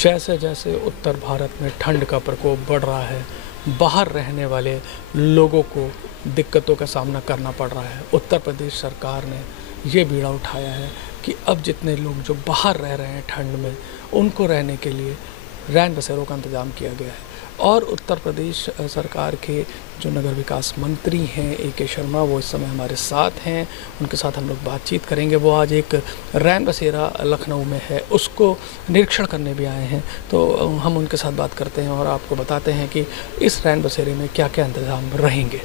जैसे जैसे उत्तर भारत में ठंड का प्रकोप बढ़ रहा है, बाहर रहने वाले लोगों को दिक्कतों का सामना करना पड़ रहा है। उत्तर प्रदेश सरकार ने ये बीड़ा उठाया है कि अब जितने लोग जो बाहर रह रहे हैं ठंड में, उनको रहने के लिए रैन बसेरों का इंतज़ाम किया गया है। और उत्तर प्रदेश सरकार के जो नगर विकास मंत्री हैं A.K. शर्मा, वो इस समय हमारे साथ हैं। उनके साथ हम लोग बातचीत करेंगे। वो आज एक रैन बसेरा लखनऊ में है, उसको निरीक्षण करने भी आए हैं, तो हम उनके साथ बात करते हैं और आपको बताते हैं कि इस रैन बसेरे में क्या क्या इंतज़ाम रहेंगे।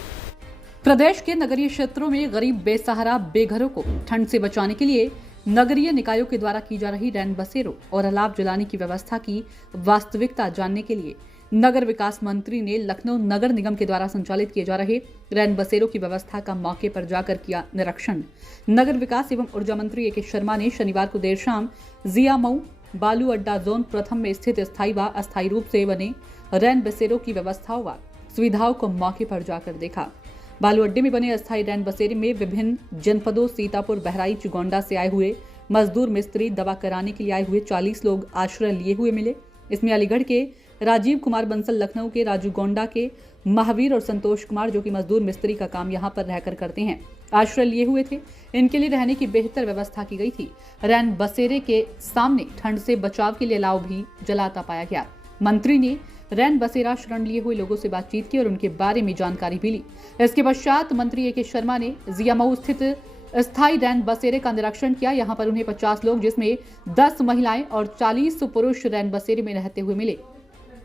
प्रदेश के नगरीय क्षेत्रों में गरीब बेसहारा बेघरों को ठंड से बचाने के लिए नगरीय निकायों के द्वारा की जा रही रैन बसेरों और अलाव जलाने की व्यवस्था की वास्तविकता जानने के लिए नगर विकास मंत्री ने लखनऊ नगर निगम के द्वारा संचालित किए जा रहे रैन बसेरों की व्यवस्था का मौके पर जाकर किया निरीक्षण। नगर विकास एवं ऊर्जा मंत्री A.K. शर्मा ने शनिवार को देर शाम जिया मऊ बालू अड्डा जोन प्रथम में स्थित स्थायी व अस्थायी रूप से बने रैन बसेरों की व्यवस्थाओं व सुविधाओं को मौके पर जाकर देखा। बालू अड्डे में बने अस्थायी रैन बसेरे में विभिन्न जनपदों सीतापुर, बहराइच, गोंडा से आए हुए मजदूर, मिस्त्री, दवा कराने के लिए आए हुए 40 लोग आश्रय लिए हुए मिले। इसमें अलीगढ़ के राजीव कुमार बंसल, लखनऊ के राजू, गोंडा के महावीर और संतोष कुमार, जो कि मजदूर मिस्त्री का काम यहां पर रहकर करते हैं, आश्रय लिए हुए थे। इनके लिए रहने की बेहतर व्यवस्था की गई थी। रैन बसेरे के सामने ठंड से बचाव के लिए अलाव भी जलाता पाया गया। मंत्री ने रैन बसेरा शरण लिए हुए लोगों से बातचीत की और उनके बारे में जानकारी भी ली। इसके पश्चात मंत्री A.K. शर्मा ने जिया मऊ स्थित स्थायी रैन बसेरे का निरीक्षण किया। यहाँ पर उन्हें 50 लोग, जिसमें 10 महिलाएं और 40 पुरुष रैन बसेरे में रहते हुए मिले।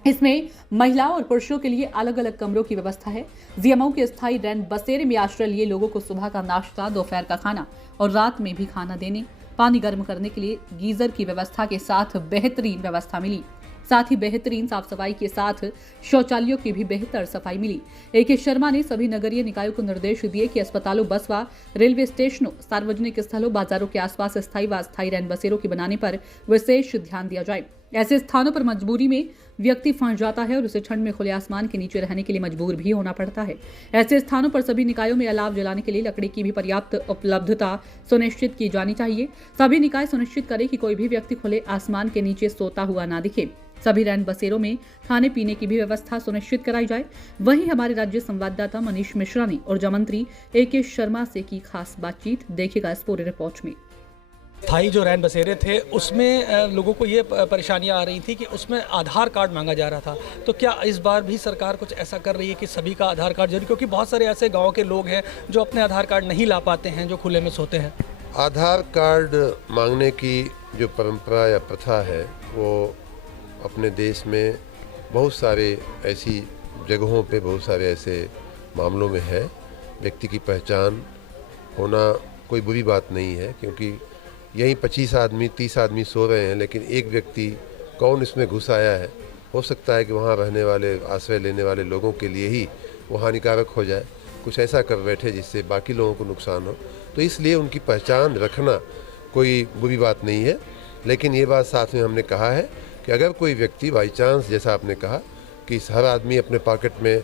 इसमें महिलाओं और पुरुषों के लिए अलग अलग कमरों की व्यवस्था है। जिया मऊ के स्थायी रैन बसेरे में आश्रय लिए लोगों को सुबह का नाश्ता, दोपहर का खाना और रात में भी खाना देने, पानी गर्म करने के लिए गीजर की व्यवस्था के साथ बेहतरीन व्यवस्था मिली। साथ ही बेहतरीन साफ सफाई के साथ शौचालयों की भी बेहतर सफाई मिली। A.K. शर्मा ने सभी नगरीय निकायों को निर्देश दिए कि अस्पतालों, बस व रेलवे स्टेशनों, सार्वजनिक स्थलों, बाजारों के आसपास स्थायी व अस्थायी रैन बसेरों के बनाने पर विशेष ध्यान दिया जाए। ऐसे स्थानों पर मजबूरी में व्यक्ति फंस जाता है और उसे ठंड में खुले आसमान के नीचे रहने के लिए मजबूर भी होना पड़ता है। ऐसे स्थानों पर सभी निकायों में अलाव जलाने के लिए लकड़ी की भी पर्याप्त उपलब्धता सुनिश्चित की जानी चाहिए। सभी निकाय सुनिश्चित करें कि कोई भी व्यक्ति खुले आसमान के नीचे सोता हुआ ना दिखे। सभी रैन बसेरों में खाने पीने की भी व्यवस्था सुनिश्चित कराई जाए। वहीं हमारे राज्य संवाददाता मनीष मिश्रा ने ऊर्जा मंत्री A.K. शर्मा से की खास बातचीत, देखिएगा इस पूरे रिपोर्ट में। स्थायी जो रैन बसेरे थे उसमें लोगों को ये परेशानियां आ रही थी कि उसमें आधार कार्ड मांगा जा रहा था, तो क्या इस बार भी सरकार कुछ ऐसा कर रही है कि सभी का आधार कार्ड जरूरी, क्योंकि बहुत सारे ऐसे गाँव के लोग हैं जो अपने आधार कार्ड नहीं ला पाते हैं, जो खुले में सोते हैं। आधार कार्ड मांगने की जो परंपरा या प्रथा है वो अपने देश में बहुत सारे ऐसी जगहों पे, बहुत सारे ऐसे मामलों में है। व्यक्ति की पहचान होना कोई बुरी बात नहीं है, क्योंकि यहीं 25 आदमी 30 आदमी सो रहे हैं, लेकिन एक व्यक्ति कौन इसमें घुस आया है, हो सकता है कि वहाँ रहने वाले, आश्रय लेने वाले लोगों के लिए ही वो हानिकारक हो जाए, कुछ ऐसा कर बैठे जिससे बाकी लोगों को नुकसान हो। तो इसलिए उनकी पहचान रखना कोई बुरी बात नहीं है। लेकिन ये बात साथ में हमने कहा है कि अगर कोई व्यक्ति बाई चांस, जैसा आपने कहा कि हर आदमी अपने पॉकेट में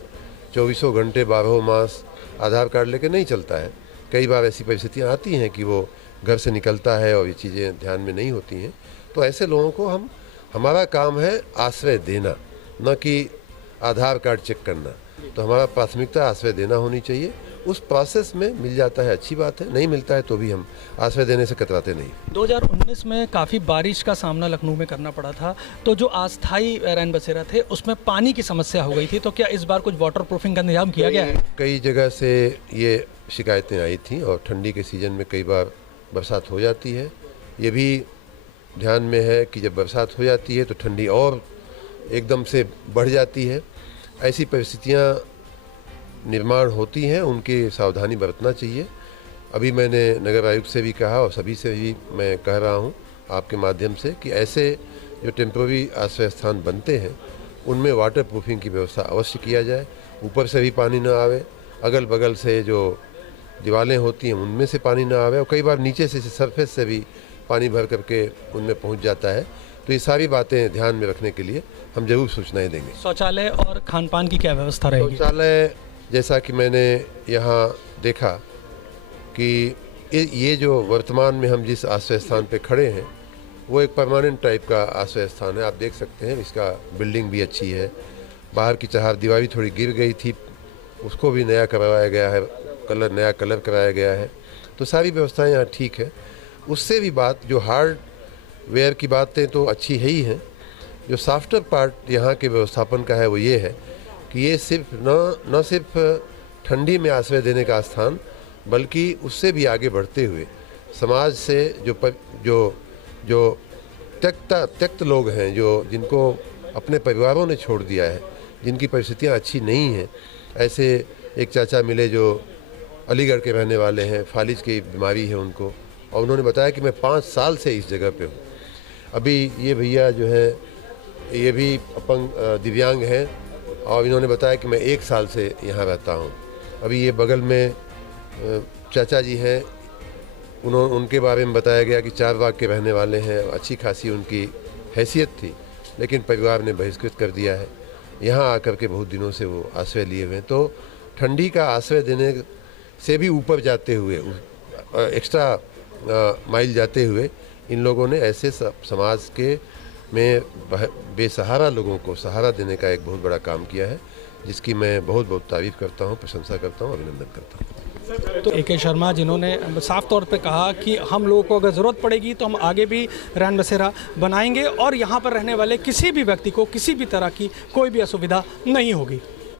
24 घंटे 12 मास आधार कार्ड लेके नहीं चलता है। कई बार ऐसी परिस्थितियाँ आती हैं कि वो घर से निकलता है और ये चीज़ें ध्यान में नहीं होती हैं, तो ऐसे लोगों को हमारा काम है आश्रय देना, न कि आधार कार्ड चेक करना। तो हमारा प्राथमिकता आश्रय देना होनी चाहिए। उस प्रोसेस में मिल जाता है, अच्छी बात है, नहीं मिलता है तो भी हम आश्रय देने से कतराते नहीं। 2019 में काफ़ी बारिश का सामना लखनऊ में करना पड़ा था, तो जो अस्थायी रैन बसेरा थे उसमें पानी की समस्या हो गई थी, तो क्या इस बार कुछ वाटर प्रूफिंग का इंतजाम किया गया है? कई जगह से ये शिकायतें आई थी और ठंडी के सीज़न में कई बार बरसात हो जाती है। ये भी ध्यान में है कि जब बरसात हो जाती है तो ठंडी और एकदम से बढ़ जाती है। ऐसी परिस्थितियाँ निर्माण होती हैं, उनकी सावधानी बरतना चाहिए। अभी मैंने नगर आयुक्त से भी कहा और सभी से भी मैं कह रहा हूं आपके माध्यम से कि ऐसे जो टेम्प्रेरी आश्रय स्थान बनते हैं उनमें वाटर प्रूफिंग की व्यवस्था अवश्य किया जाए। ऊपर से भी पानी न आवे, अगल बगल से जो दीवारें होती हैं उनमें से पानी न आवे, और कई बार नीचे से सरफेस से भी पानी भर करके उनमें पहुँच जाता है। तो ये सारी बातें ध्यान में रखने के लिए हम जरूर सूचनाएँ देंगे। शौचालय और खान पान की क्या व्यवस्था रहेगी? शौचालय, जैसा कि मैंने यहाँ देखा कि ये जो वर्तमान में हम जिस आश्रय स्थान पे खड़े हैं, वो एक परमानेंट टाइप का आश्रय स्थान है। आप देख सकते हैं इसका बिल्डिंग भी अच्छी है, बाहर की चहारदीवारी थोड़ी गिर गई थी, उसको भी नया करवाया गया है, नया कलर कराया गया है, तो सारी व्यवस्थाएं यहाँ ठीक है। उससे भी बात जो हार्डवेयर की बातें तो अच्छी है ही हैं, जो सॉफ्टवेयर पार्ट यहाँ के व्यवस्थापन का है वो ये है कि ये सिर्फ न सिर्फ ठंडी में आश्रय देने का स्थान, बल्कि उससे भी आगे बढ़ते हुए समाज से जो त्यक्त लोग हैं, जिनको अपने परिवारों ने छोड़ दिया है, जिनकी परिस्थितियाँ अच्छी नहीं हैं, ऐसे एक चाचा मिले जो अलीगढ़ के रहने वाले हैं, फालिज की बीमारी है उनको, और उन्होंने बताया कि मैं 5 साल से इस जगह पे हूँ। अभी ये भैया जो है ये भी अपंग दिव्यांग हैं और इन्होंने बताया कि मैं 1 साल से यहाँ रहता हूँ। अभी ये बगल में चाचा जी हैं, उनके बारे में बताया गया कि चारबाग के रहने वाले हैं, अच्छी खासी उनकी हैसियत थी, लेकिन परिवार ने बहिष्कृत कर दिया है। यहाँ आकर के बहुत दिनों से वो आश्रय लिए हुए हैं। तो ठंडी का आश्रय देने से भी ऊपर जाते हुए, एक्स्ट्रा माइल जाते हुए, इन लोगों ने ऐसे समाज के में बेसहारा लोगों को सहारा देने का एक बहुत बड़ा काम किया है, जिसकी मैं बहुत बहुत तारीफ़ करता हूँ, प्रशंसा करता हूँ, अभिनंदन करता हूँ। तो ए.के. शर्मा जिन्होंने साफ तौर पे कहा कि हम लोगों को अगर ज़रूरत पड़ेगी तो हम आगे भी रैन बसेरा बनाएंगे और यहाँ पर रहने वाले किसी भी व्यक्ति को किसी भी तरह की कोई भी असुविधा नहीं होगी।